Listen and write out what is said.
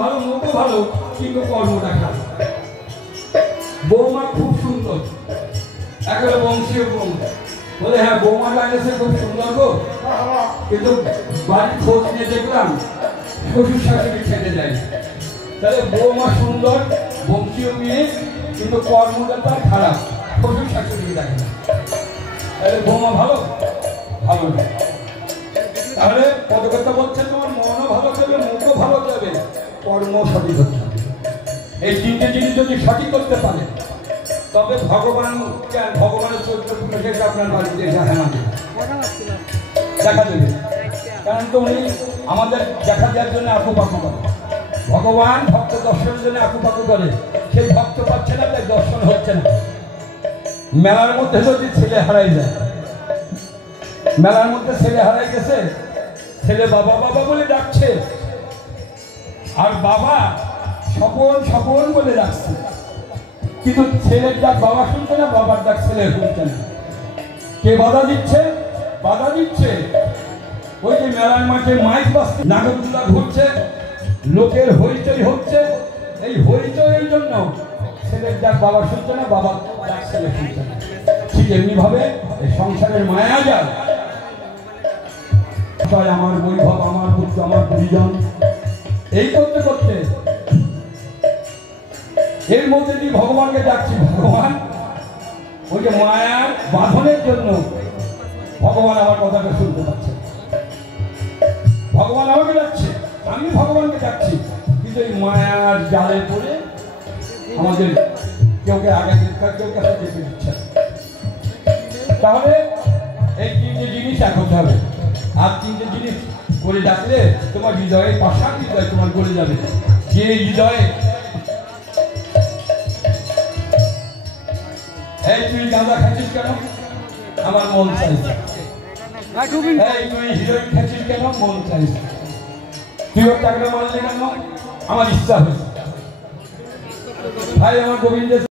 ভালো, মুখও ভালো, কিন্তু কর্মটা খারাপ। বৌমা খুব সুন্দর, একেবারে বংশীয় বৌমা। বলে হ্যাঁ বৌমা লাগেছে খুব সুন্দর গো, কিন্তু বাড়ির খোঁজ নিয়ে দেখলাম শ্বশুর শাশুড়ি খেতে যায়। তাহলে বৌমা সুন্দর, বংশীয় মেয়ে, কিন্তু কর্মটা তার খারাপ, শ্বশুর শাশুড়ি দেখে না। তাহলে বৌমা ভালো ভালো না। তাহলে পদকর্তা বলছে তোমার মনও ভালো যাবে, মুখও ভালো যাবে, কর্ম সঠিক হতে হবে। এই তিনটে জিনিস যদি সঠিক করতে পারে তবে ভগবানের চরিত্র প্রকাশ আপনার বাড়িতে দেখা দেবে। কারণ তো উনি আমাদের দেখা দেওয়ার জন্য আকুপাকু করে। ভগবান ভক্ত দর্শনের জন্য আকুপাকু করে, সেই ভক্ত পাচ্ছে না, তাই দর্শন হচ্ছে না। মেলার মধ্যে যদি ছেলে হারাই যায়, মেলার মধ্যে ছেলে হারাই গেছে, ছেলে বাবা বাবা বলে ডাকছে, আর বাবা স্বপন স্বপন বলে ডাকছে, কিন্তু ছেলের ডাক বাবা শুনছে না, বাবার ডাক ছেলে শুনছে না। কে বাধা দিচ্ছে? বাধা দিচ্ছে ওই যে মেলার মাঠে মাইক বাজছে, নাগরদোলা ঘুরছে, লোকের হইচই হচ্ছে। এই হইচইয়ের জন্য ছেলের ডাক বাবা শুনছে না, বাবার ডাক ছেলে শুনছে না। ঠিক এমনি ভাবে এই সংসারের মায়া যায়। আমার বৈভব, আমার পুত্র, আমার পরিজন, এই করতে করতে এর মধ্যে দিয়ে ভগবানকে ডাকছি। ভগবান ওই যে মায়ার বাঁধনের জন্য ভগবান আমার কথাটা শুনতে পাচ্ছে। ভগবান আমাকে ডাকছে, আমি ভগবানকে ডাকছি, কিন্তু এই মায়ার জালে পড়ে আমাদের কেউকে আগে কেউ কাছে যেতে দিচ্ছে। তাহলে এই তিনটে জিনিস এক হতে হবে। আর তিনটে জিনিস করে ডাকলে তোমার হৃদয়ে পাষাণ হৃদয় তোমার গলে যাবে। যে হৃদয়ে এই তুই গাঁজা খাচ্ছিস কেন? আমার মন চাইছে। এই তুই হিরোইন খাচ্ছিস কেন? মন চাইছে। তুই ওর টাকা মারলি কেন? আমার ইচ্ছা হয়েছে। ভাই আমার গোবিন্দ